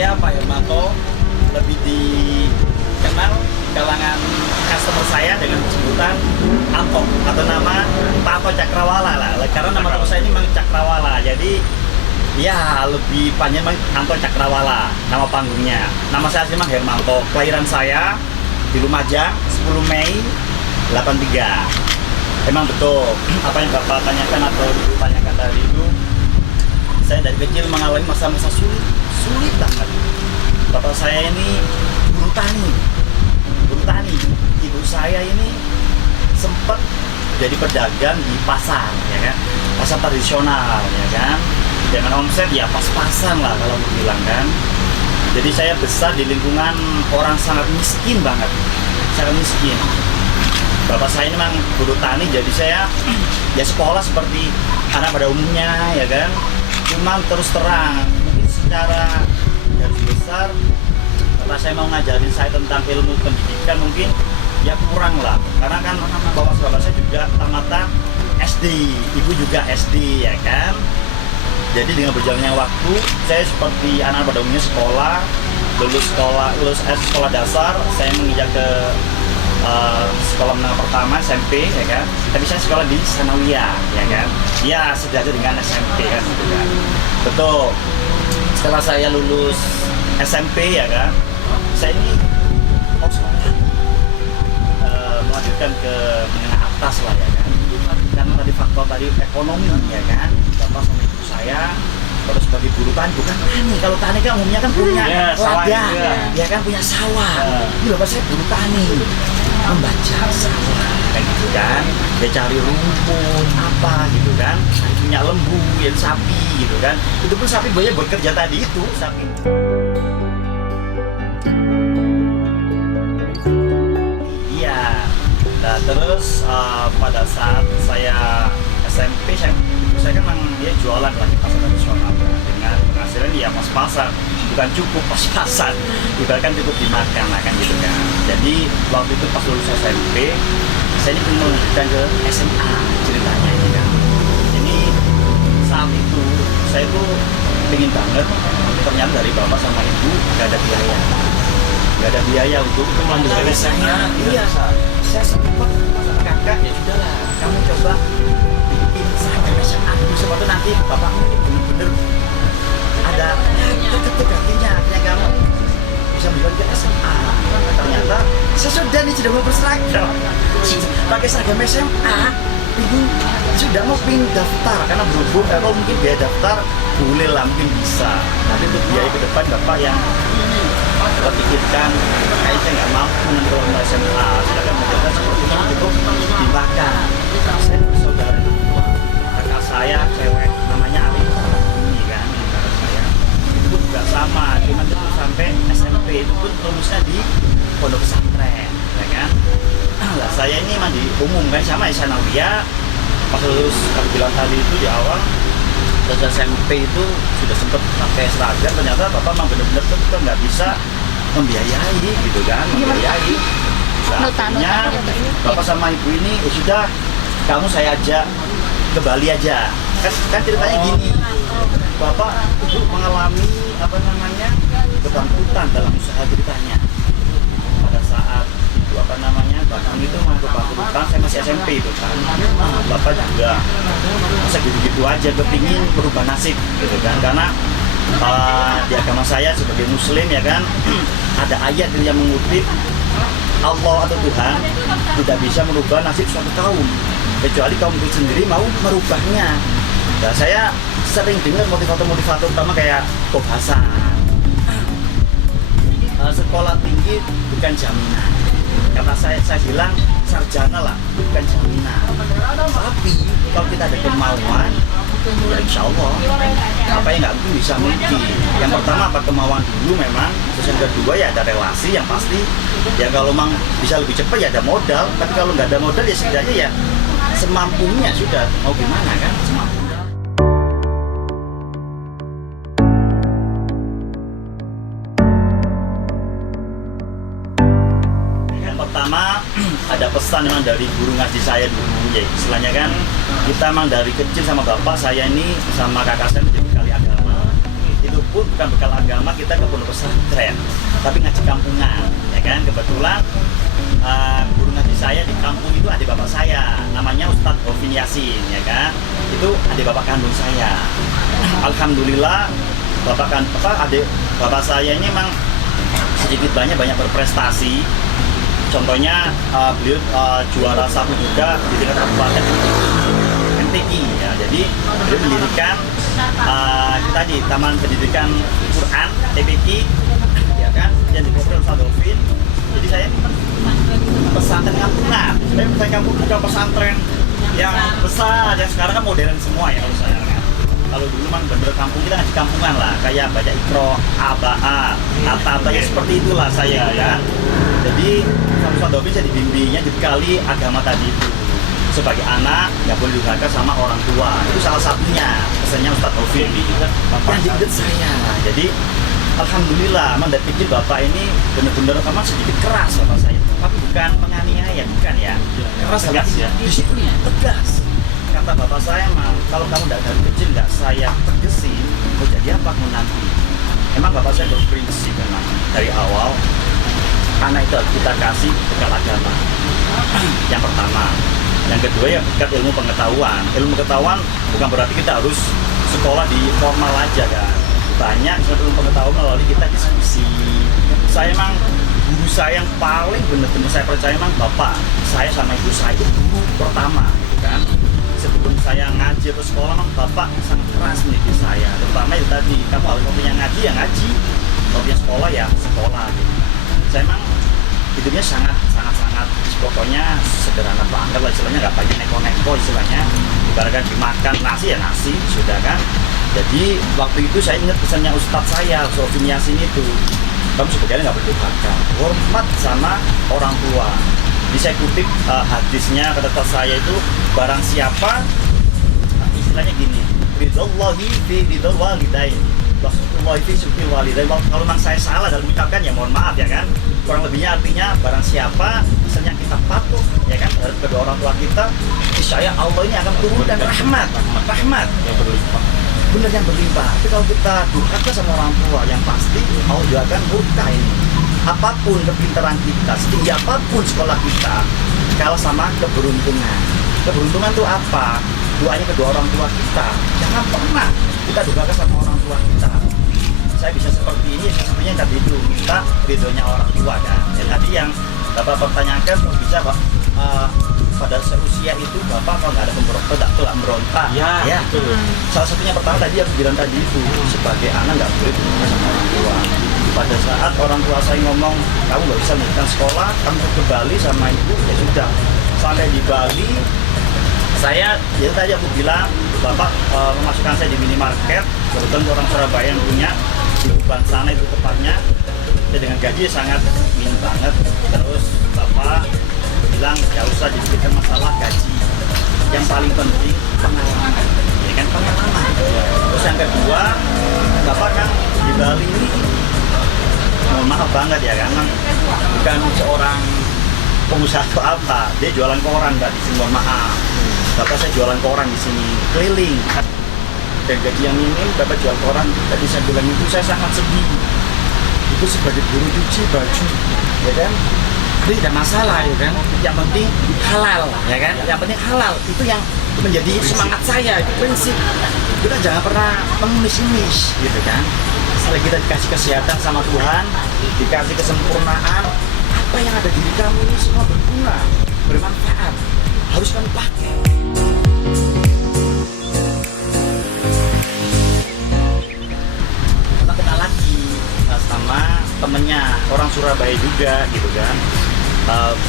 saya Pak Hermanto lebih dikenal di kalangan customer saya dengan sebutan Anto atau nama Pak Anto Cakrawala lah. Karena nama teman saya ini memang Cakrawala. Jadi ya lebih panjang memang Anto Cakrawala nama panggungnya. Nama saya asli memang Hermanto. Kelahiran saya di Lumajang 10 Mei 83. Emang betul apa yang Bapak tanyakan atau Ibu tanyakan tadi itu, saya dari kecil mengalami masa-masa sulit banget. Bapak saya ini buruh tani. Ibu saya ini sempat jadi pedagang di pasar, ya kan, pasar tradisional, ya kan, dengan omset ya pas-pasan lah kalau mau bilang kan. Jadi saya besar di lingkungan orang sangat miskin banget, sangat miskin. Bapak saya ini memang buruh tani, jadi saya ya sekolah seperti anak pada umumnya, ya kan. Cuman terus terang, mungkin secara garis besar, bapak saya mau ngajarin saya tentang ilmu pendidikan mungkin ya kurang lah. Karena kan bapak saya juga tamatan SD, ibu juga SD, ya kan. Jadi dengan berjalannya waktu, saya seperti anak pada umumnya sekolah, lulus sekolah dasar, saya menginjak ke sekolah menengah pertama SMP, ya kan. Tapi saya sekolah di Sanawiyah, ya kan. Ya sederhana dengan SMP kan, gitu kan. Betul. Setelah saya lulus SMP, ya kan, saya ini melanjutkan ke menengah atas lah, ya kan. Karena tadi faktor tadi ekonomi, ya kan. Bapak sama ibu saya terus sebagai buruh tani, bukan tani. Kalau tani kan umumnya kan punya ladang, ya kan, punya sawah. Ini bapak saya buruh tani, membaca sawah, kayak gitu kan. Dia cari rumput apa gitu kan, punya lembu, ya sapi gitu kan. Itu pun sapi banyak buat kerja tadi itu sapi. Iya. Nah terus pada saat saya SMP, saya kan memang dia jualan lah di pasar tradisional dengan penghasilan ya pas-pasan, bukan cukup pas-pasan, ibaratkan cukup dimakan lah kan gitu kan. Jadi waktu itu pas lulus SMP, saya ini pengen melanjutkan ke SMA ceritanya ini kan. Ini saat itu saya tuh pengen banget, ternyata dari bapak sama ibu gak ada biaya untuk melanjutkan SMA. Iya, saya sempat sama kakak, ya sudahlah, kamu coba bikin seragam SMA dulu, sebab nanti bapakmu ini bener-bener ada deket artinya kamu bisa menjual ke SMA. Ternyata saya sudah mau berseragam, pakai seragam SMA, ini sudah mau pin daftar karena berhubung kalau mungkin biaya daftar boleh lah, mungkin bisa, tapi untuk biaya ke depan bapak yang kita pikirkan kayaknya nggak mampu nanti kalau mau SMA. Sedangkan menjaga seperti itu cukup dimakan. Saya saudara kedua, kakak saya cewek namanya Ari, ini kan kakak saya itu pun juga sama, cuma itu sampai SMP itu pun rumusnya di pondok pesantren, ya kan. Nah, saya ini memang di umum kan sama Sanawiyah. Pas lulus aku bilang tadi itu di awal terus SMP itu sudah sempat pakai seragam, ternyata bapak memang benar-benar tuh nggak bisa membiayai gitu kan, membiayai. Artinya bapak sama ibu ini ya sudah, kamu saya ajak ke Bali aja. Kan ceritanya gini, bapak itu mengalami kebangkrutan dalam usaha ceritanya. Pada saat itu bapak itu mau kebangkrutan, saya masih SMP itu kan. Bapak juga masa gitu-gitu aja, kepingin berubah nasib gitu kan, karena di agama saya sebagai muslim, ya kan, ada ayat yang mengutip Allah atau Tuhan tidak bisa merubah nasib suatu kaum kecuali kaum itu sendiri mau merubahnya. Nah, saya sering dengar motivator utama kayak Bob Hasan, sekolah tinggi bukan jaminan. Karena saya bilang sarjana lah, bukan jaminan. Tapi kalau kita ada kemauan, ya insya Allah apa yang nggak mungkin bisa mungkin. Yang pertama apa kemauan dulu memang, terus yang kedua ya ada relasi yang pasti. Ya kalau memang bisa lebih cepat ya ada modal, tapi kalau nggak ada modal ya setidaknya ya semampunya sudah, mau gimana kan, semampunya. Pertama ada pesan memang dari guru ngaji saya dulu, ya istilahnya kan kita memang dari kecil sama bapak saya ini sama kakak saya menjadi bekal agama. Itu pun bukan bekal agama, kita ke pondok pesantren, tapi ngaji kampungan, ya kan. Kebetulan guru ngaji saya di kampung itu adik bapak saya, namanya Ustadz Ovin Yasin, ya kan. Itu adik bapak kandung saya. Alhamdulillah, adik bapak saya ini memang sedikit banyak berprestasi. Contohnya beliau juara 1 juga di tingkat kabupaten MTQ, ya. Jadi beliau mendirikan tadi Taman Pendidikan Quran TPQ, ya kan, yang dikelola Ustadz Ovin. Jadi saya pesantren kampungan, saya kampung bukan pesantren yang besar, yang sekarang kan modern semua ya kalau saya kan. Kalau dulu memang bener kampung, kita ngaji kampungan lah, kayak baca Iqra, Abaa, Ata ya seperti itulah saya ya. Jadi sama Ustadz Ovin saya dibimbingnya dibekali agama tadi itu. Sebagai anak nggak boleh durhaka sama orang tua, itu salah satunya pesannya Ustadz Ovin yang diingat saya. Jadi alhamdulillah, memang dari kecil bapak ini benar-benar memang sedikit keras bapak saya, tapi bukan menganiaya, bukan ya, keras tegas ya, disiplin tegas. Kata bapak saya, mah kalau kamu dari kecil nggak saya tegesin, mau jadi apa kamu nanti? Emang bapak saya berprinsip memang dari awal, anak itu harus kita kasih bekal agama. Yang pertama, yang kedua ya bekal ilmu pengetahuan. Ilmu pengetahuan bukan berarti kita harus sekolah di formal aja kan. Banyak ilmu pengetahuan melalui kita diskusi. Saya emang guru saya yang paling benar-benar saya percaya emang bapak saya sama ibu saya itu guru pertama, gitu kan. Sebelum saya ngaji atau sekolah, memang bapak sangat keras mendidik saya. Terutama itu tadi, kamu harus punya ngaji ya ngaji, kalau punya sekolah ya sekolah. Gitu. Saya emang hidupnya sangat pokoknya sederhana banget lah, istilahnya nggak banyak neko-neko istilahnya. Ibaratkan dimakan nasi ya nasi, sudah kan. Jadi waktu itu saya ingat pesannya Ustadz saya, Ovin Yasin itu, kamu sebenarnya nggak berdurhaka, hormat sama orang tua. Jadi saya kutip hadisnya, kata saya itu, barang siapa, istilahnya gini, ridhollahi fi ridhol walidain, wasutullahi fi syukri walidain. Kalau memang saya salah dalam mengucapkan ya mohon maaf ya kan. Kurang lebihnya artinya barang siapa misalnya kita patuh ya kan terhadap kedua orang tua kita, niscaya Allah ini akan turunkan rahmat yang berlimpah. Benar yang berlimpah. Tapi kalau kita durhaka sama orang tua, yang pasti Allah juga akan murka ini. Apapun kepintaran kita, setinggi apapun sekolah kita, kalah sama keberuntungan. Keberuntungan itu apa? Doanya kedua orang tua kita. Jangan pernah kita durhaka sama orang tua kita. Saya bisa seperti ini, sebenarnya tadi itu minta ridhonya orang tua kan. Dan tadi yang Bapak pertanyakan, kalau bisa Pak, pada seusia itu Bapak kalau nggak ada pemberontak, tidak merontak. Ya. Salah satunya pertama tadi yang bilang tadi itu, sebagai anak nggak boleh durhaka sama orang tua. Pada saat orang tua saya ngomong, kamu nggak bisa melanjutkan sekolah, kamu ke Bali sama ibu, ya sudah. Sampai di Bali, saya ya tadi aku bilang, Bapak memasukkan saya di minimarket, kebetulan orang Surabaya yang punya di Tuban sana itu tepatnya. Saya dengan gaji sangat minim banget. Terus Bapak bilang nggak usah dipikirkan masalah gaji. Yang paling penting pengalaman, ya kan, pengalaman. Terus yang kedua, Bapak kan di Bali ini, mohon maaf banget ya kan, bukan seorang pengusaha atau apa, dia jualan koran Mbak di sini, mohon maaf. Bapak saya jualan koran di sini, keliling. Dan gaji yang minim, Bapak jual koran, tadi saya bilang itu saya sangat sedih. Itu sebagai guru cuci baju, ya kan? Itu tidak masalah, ya kan? Yang penting halal, ya kan? Yang penting halal, itu yang menjadi semangat saya, itu prinsip. Kita jangan pernah mengemis-ngemis, gitu kan? Setelah kita dikasih kesehatan sama Tuhan, dikasih kesempurnaan, apa yang ada di diri kamu ini semua berguna, bermanfaat, harus kamu pakai. Kita kenal lagi sama temennya orang Surabaya juga, gitu kan.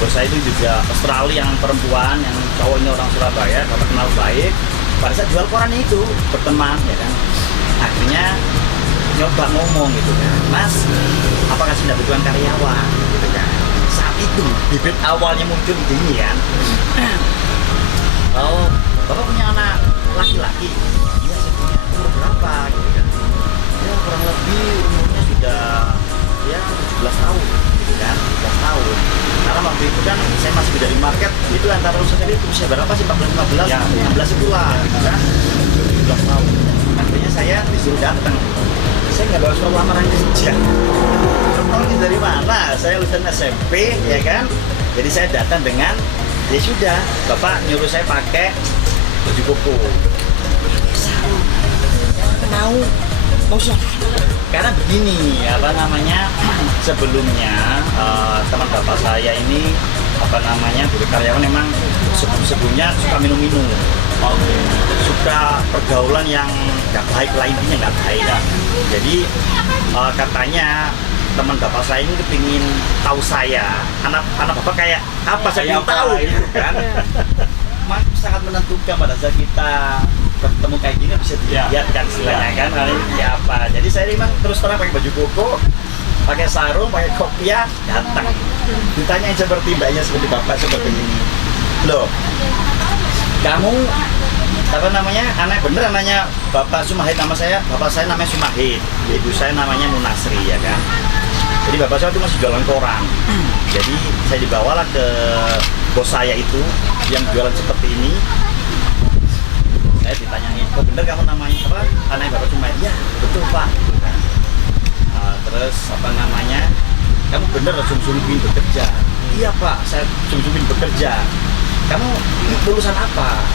Bos saya itu juga Australia, yang perempuan, yang cowoknya orang Surabaya, kita kenal baik. Pada saat jual koran itu berteman, ya kan. Akhirnya nyoba ngomong gitu kan, Mas, apakah sudah butuhan karyawan? Gitu kan. Saat itu bibit awalnya muncul begini kan. Oh, Bapak punya anak laki-laki? Iya, saya punya. Umur berapa? Gitu kan. Ya kurang lebih umurnya sudah ya 17 tahun, gitu kan, 17 tahun. Karena waktu itu kan saya masih dari market, itu antara usia itu usia berapa sih? 14, 15, ya, 16 itulah, gitu kan, 17 tahun. Akhirnya saya disuruh datang. saya nggak bawa surat lamaran kerja. Tahu ini dari mana? Saya lulusan SMP, ya kan? Jadi saya datang dengan, ya sudah, Bapak nyuruh saya pakai baju koko. Mau karena begini, apa namanya, sebelumnya teman bapak saya ini, apa namanya, budi karyawan memang sebelumnya suka minum-minum, suka pergaulan yang nggak baik lah, intinya nggak baik kan. Jadi katanya teman bapak saya ini kepingin tahu saya, anak bapak kayak apa, saya ingin tahu gitu kan. Sangat menentukan pada saat kita bertemu kayak gini, bisa dilihat kan istilahnya kan, kali ini apa. Jadi saya memang terus terang pakai baju koko, pakai sarung, pakai kopiah, datang. Ditanya seperti mbaknya, seperti bapak seperti ini. Loh, kamu apa namanya, anak bener anaknya Bapak Sumahid, nama saya, bapak saya namanya Sumahid, ibu saya namanya Munasri, ya kan. Jadi bapak saya itu masih jualan koran. Jadi saya dibawalah ke bos saya itu yang jualan seperti ini. Saya ditanyain, kok bener kamu namanya apa? Anaknya Bapak Sumahid? Ya betul Pak. Terus apa namanya? Kamu bener sum-sumin bekerja? Iya Pak, saya sum-sumin bekerja. Kamu lulusan apa?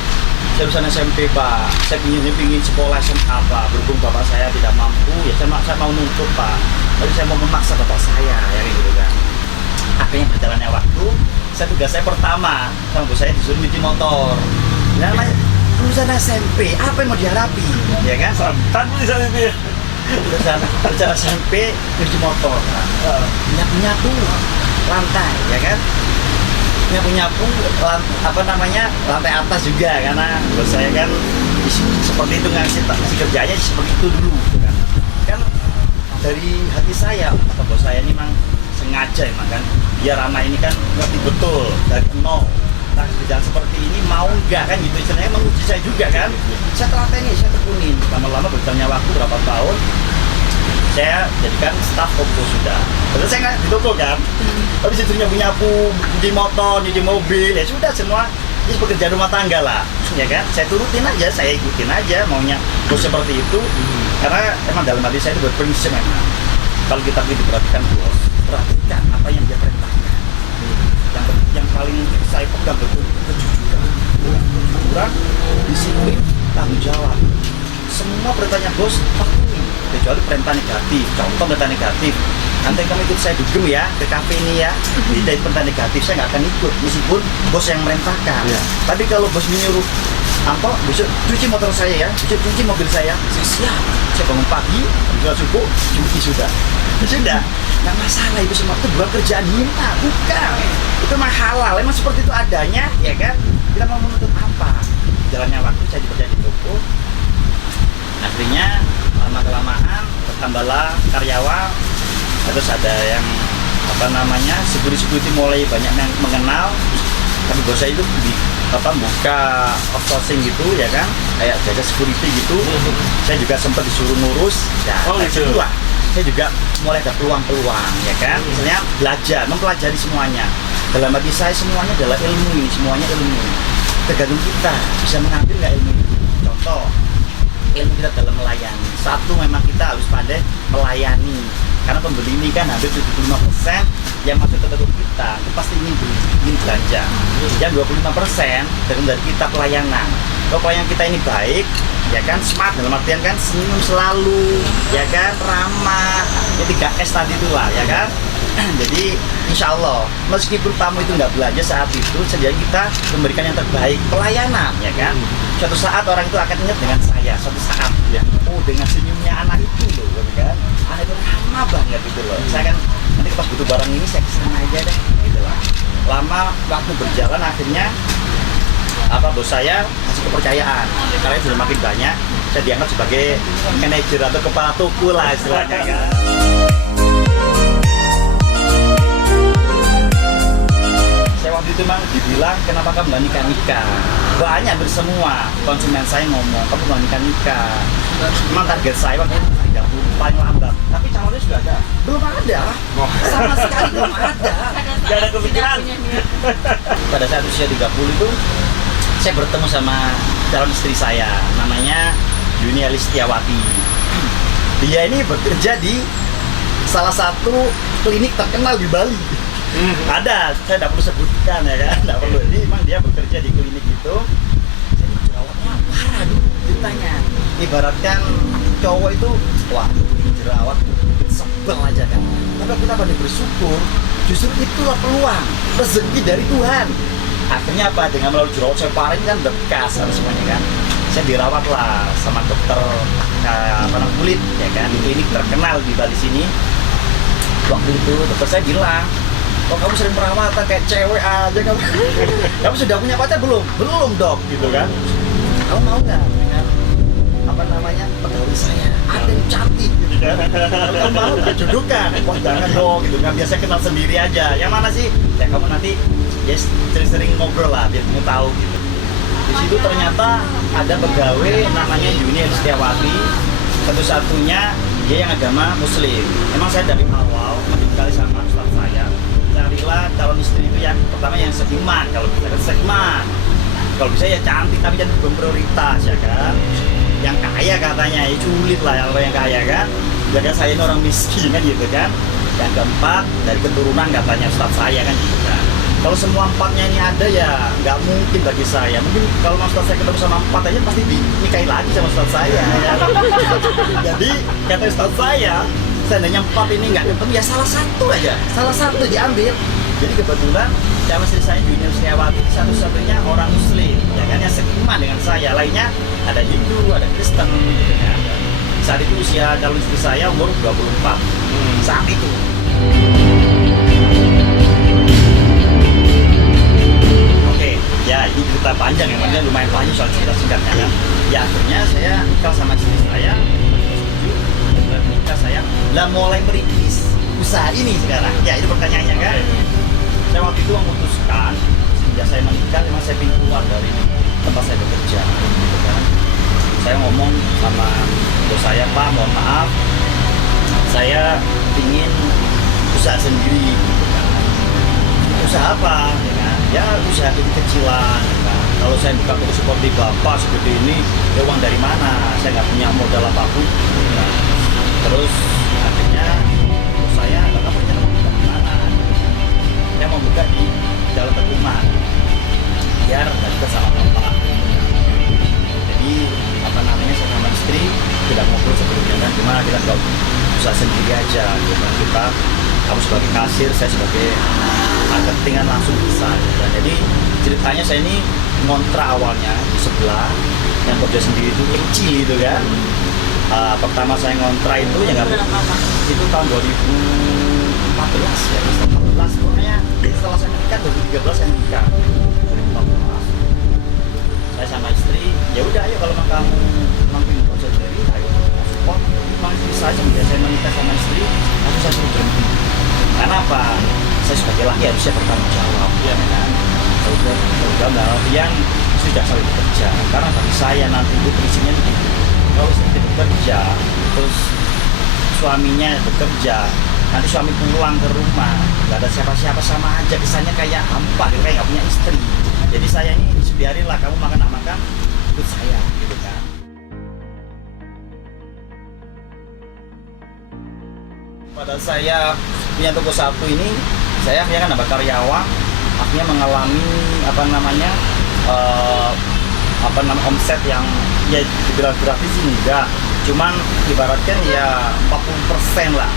Saya lulusan SMP Pak. Saya pingin sekolah SMA Pak. Berhubung bapak saya tidak mampu, ya saya mau nuntut Pak. Tapi saya mau memaksa bapak saya, ya gitu kan. Akhirnya berjalannya waktu, tugas saya pertama sama bos saya disuruh nyuci motor. Nah, lulusan SMP, apa yang mau diharapi? Ya kan? Santan tulisan itu ya. Lulusan SMP nyuci motor, nyapu-nyapu lantai, ya kan? Nyapu-nyapu apa namanya, lantai atas juga, karena bos saya kan seperti itu, ngasih kerjanya seperti itu dulu, gitu kan. Kan dari hati saya, kata bos saya ini memang sengaja emang kan, biar anak ini kan ngerti betul dari nol. Nah, kerjaan seperti ini mau nggak kan gitu, istilahnya menguji saya juga kan. Saya telaten nih, saya tekunin. Lama-lama berjalannya waktu berapa tahun, saya jadikan staf toko sudah. Terus saya nggak di toko kan, tapi saya nyapu-nyapu, cuci motor, cuci mobil, ya sudah semua. Ini pekerjaan rumah tangga lah, ya kan. Saya turutin aja, saya ikutin aja maunya bos seperti itu. Karena emang dalam hati saya itu berprinsip memang, kalau kita perlu diperhatikan bos, perhatikan apa yang dia perintahkan. Yang paling saya pegang betul kejujuran, disiplin, tanggung jawab. Semua perintahnya bos patuhi, kecuali perintah negatif. Contoh perintah negatif, nanti kamu ikut saya dugem ya ke kafe ini ya. Tidak, perintah negatif saya nggak akan ikut meskipun bos yang merintahkan. Tapi kalau bos menyuruh, apa, besok cuci motor saya ya, cuci mobil saya siap. Saya bangun pagi, jual subuh, cuci sudah. Sudah, nggak masalah, itu semua itu bukan kerjaan hina, bukan. Itu mah halal, emang seperti itu adanya, ya kan? Kita mau menuntut apa? Jalannya waktu saya dipercaya di toko. Akhirnya lama-kelamaan bertambahlah karyawan, terus ada yang apa namanya, security mulai banyak yang mengenal. Tapi bos saya itu buka outsourcing gitu, ya kan, kayak jaga security gitu. Saya juga sempat disuruh ngurus, ya. Saya juga mulai ada peluang-peluang, ya kan. Misalnya belajar, mempelajari semuanya. Dalam hati saya semuanya adalah ilmu ini, semuanya ilmu. Tergantung kita bisa mengambil nggak ilmu itu. Contoh, ilmu kita dalam melayani. Satu, memang kita harus pandai melayani. Karena pembeli ini kan hampir 75% yang masuk ke toko kita itu pasti ingin belanja. Yang 25% dari kita pelayanan. Kalau pelayanan kita ini baik, ya kan, smart dalam artian kan senyum selalu, ya kan, ramah, ya 3S tadi itulah, ya kan. Jadi insya Allah meskipun tamu itu nggak belanja saat itu, sedianya kita memberikan yang terbaik, pelayanan, ya kan. Suatu saat orang itu akan ingat dengan saya, suatu saat ya, oh dengan senyumnya anak itu loh, kan, anak itu ramah banget gitu loh. Saya kan nanti pas butuh barang ini saya kesana aja deh, gitu lah. Lama waktu berjalan akhirnya bos saya kasih kepercayaan, karena sudah makin banyak, saya dianggap sebagai manajer atau kepala toko lah istilahnya kan. Saya waktu itu memang dibilang, kenapa kamu nggak nikah? Banyak bersemua konsumen saya ngomong, kamu nggak nikah. Memang target saya waktu itu 30 paling lambat, tapi calonnya sudah ada. Belum ada, sama sekali belum ada. Gak ada kepikiran. Pada saat usia 30 itu, saya bertemu sama calon istri saya, namanya Yunia Listiawati. Dia ini bekerja di salah satu klinik terkenal di Bali. Ada, saya tidak perlu sebutkan ya kan, tidak perlu. Jadi memang dia bekerja di klinik itu. Jadi jerawatnya parah dulu ceritanya. Ibaratkan cowok itu, wah jerawat sebel aja kan. Tapi kita pada bersyukur, justru itulah peluang rezeki dari Tuhan. Akhirnya apa? Dengan melalui jerawat saya parah ini kan bekas semuanya kan. Saya dirawat lah sama dokter kulit ya kan di klinik terkenal di Bali sini. Waktu itu dokter saya bilang, kok kamu sering perawatan kayak cewek aja kamu. Kamu sudah punya pacar belum? Belum dok gitu kan. Kamu mau nggak dengan pegawai saya? Ada yang cantik gitu kan. Kamu mau nggak jodohkan? Wah jangan dong gitu kan. Biasa kenal sendiri aja. Yang mana sih? Ya kamu nanti ya sering-sering ngobrol lah biar kamu tahu gitu. Di situ ternyata ada pegawai namanya Yuni Setiawati. Satu-satunya dia yang agama Muslim. Memang saya dari awal kali sama ustaz saya, carilah calon istri itu yang pertama yang seiman, kalau bisa kan seiman, kalau bisa ya cantik tapi jangan belum prioritas ya kan, yang kaya katanya ya sulit lah kalau yang kaya kan, jaga saya ini orang miskin kan gitu kan. Yang keempat dari keturunan katanya ustaz saya kan gitu kan. Kalau semua empatnya ini ada ya nggak mungkin bagi saya. Mungkin kalau ustaz saya ketemu sama empat aja pasti dinikahi lagi sama ustaz saya ya. Jadi kata ustaz saya, seandainya 4 ini nggak ketemu ya salah satu diambil. Jadi kebetulan calon istri saya Junior Setiawati satu-satunya orang Muslim ya kan, yang seiman dengan saya. Lainnya ada Hindu, ada Kristen gitu kan. Saat itu usia calon istri saya umur 24 saat itu. Oke, ya ini cerita panjang ya, makanya lumayan panjang soal cerita singkatnya kan. Ya akhirnya saya nikah sama istri saya. Saya lah mulai merintis usaha ini sekarang. Ya itu pertanyaannya kan. Saya waktu itu memutuskan sejak saya menikah memang saya ingin keluar dari tempat saya bekerja gitu kan. Saya ngomong sama bos saya, Pak mohon maaf saya ingin usaha sendiri gitu kan. Usaha apa ya kan? Ya usaha kecil-kecilan ya kan. Kalau saya buka toko seperti bapak seperti ini ya uang dari mana? Saya nggak punya modal apapun gitu kan. Terus akhirnya saya kamu rencana mau buka di mana? Saya mau buka di Jalan Teguman biar dekat sama bapak. Jadi saya sama istri tidak ngobrol sebelumnya kan, cuma kita nggak usaha sendiri aja gitu kan. Kamu sebagai kasir, saya sebagai marketingan langsung bisa gitu kan. Jadi ceritanya saya ini ngontrak awalnya di sebelah yang kerja sendiri itu kecil gitu kan. Pertama saya ngontrak itu ya nggak, itu tahun 2014 ya, 2014 pokoknya setelah saya menikah 2013 saya menikah 2014 saya sama istri ya udah ayo kalau kamu mampu kerja sendiri ayo support. Memang istri saya semenjak saya menikah sama istri aku saya suruh berhenti karena apa, saya sebagai laki harusnya bertanggung jawab ya kan. Udah nggak yang istri tidak selalu bekerja karena bagi saya nanti itu prinsipnya begitu. Kalau istri bekerja, terus suaminya bekerja, nanti suami pulang ke rumah, nggak ada siapa-siapa sama aja, kesannya kayak hampa, kayak nggak punya istri. Jadi saya ini biarinlah kamu makan ikut saya, gitu kan. Pada saya punya toko satu ini, saya akhirnya kan nambah karyawan, akhirnya mengalami omset yang ya dibilang gratis sih enggak, cuman ibaratkan ya 40% lah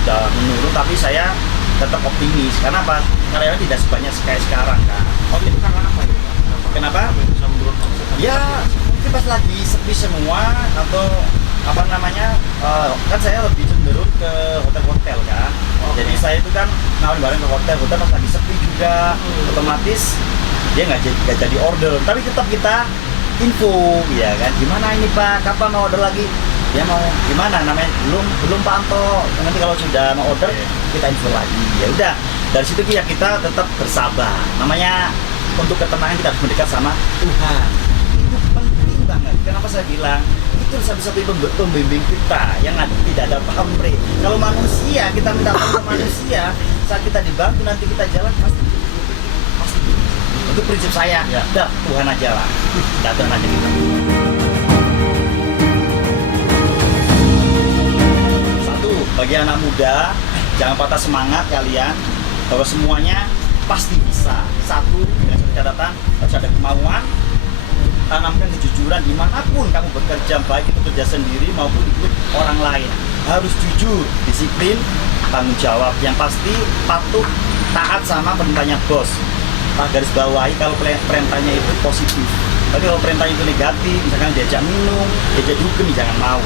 sudah menurun, tapi saya tetap optimis karena apa? Karyawan tidak sebanyak kayak sekarang kan. Oh itu karena apa itu? Kenapa? Ya mungkin pas lagi sepi semua atau kan saya lebih cenderung ke hotel-hotel kan. Jadi saya itu kan nawarin barang ke hotel pas lagi sepi juga, otomatis dia nggak jadi order, tapi tetap kita info ya kan, gimana ini Pak, kapan mau order lagi, dia mau gimana namanya, belum Pak Anto, nanti kalau sudah mau order kita info lagi. Ya udah dari situ ya kita tetap bersabar, namanya untuk ketenangan kita harus mendekat sama Tuhan, itu penting banget. Kenapa saya bilang itu satu-satunya pembimbing kita yang tidak ada pamrih. Kalau manusia kita minta tolong manusia, saat kita dibantu nanti kita jalan pasti. Itu prinsip saya, dah Tuhan aja lah, datang aja kita. bagi anak muda, jangan patah semangat kalian, bahwa semuanya pasti bisa. Satu, dengan satu catatan, harus ada kemauan, tanamkan kejujuran dimanapun kamu bekerja, baik itu kerja sendiri maupun ikut orang lain. Harus jujur, disiplin, tanggung jawab, yang pasti patuh, taat sama perintahnya bos. Tak garis bawahi kalau perintahnya itu positif. Tapi kalau perintahnya itu negatif, misalkan diajak minum, diajak dugem, jangan mau.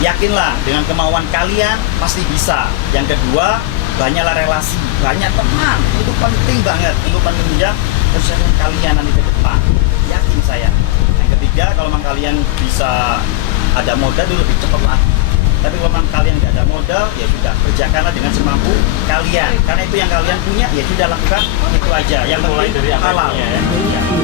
Yakinlah dengan kemauan kalian pasti bisa. Yang kedua, banyaklah relasi, banyak teman. Itu penting banget untuk menunjang kesuksesan kalian nanti ke depan. Yakin saya. Yang ketiga, kalau memang kalian bisa ada modal itu lebih cepat lagi. Tapi kalau memang kalian nggak ada modal, ya sudah, kerjakanlah dengan semampu kalian. Karena itu yang kalian punya, ya sudah lakukan itu aja. Yang mulai penting dari halal. ya.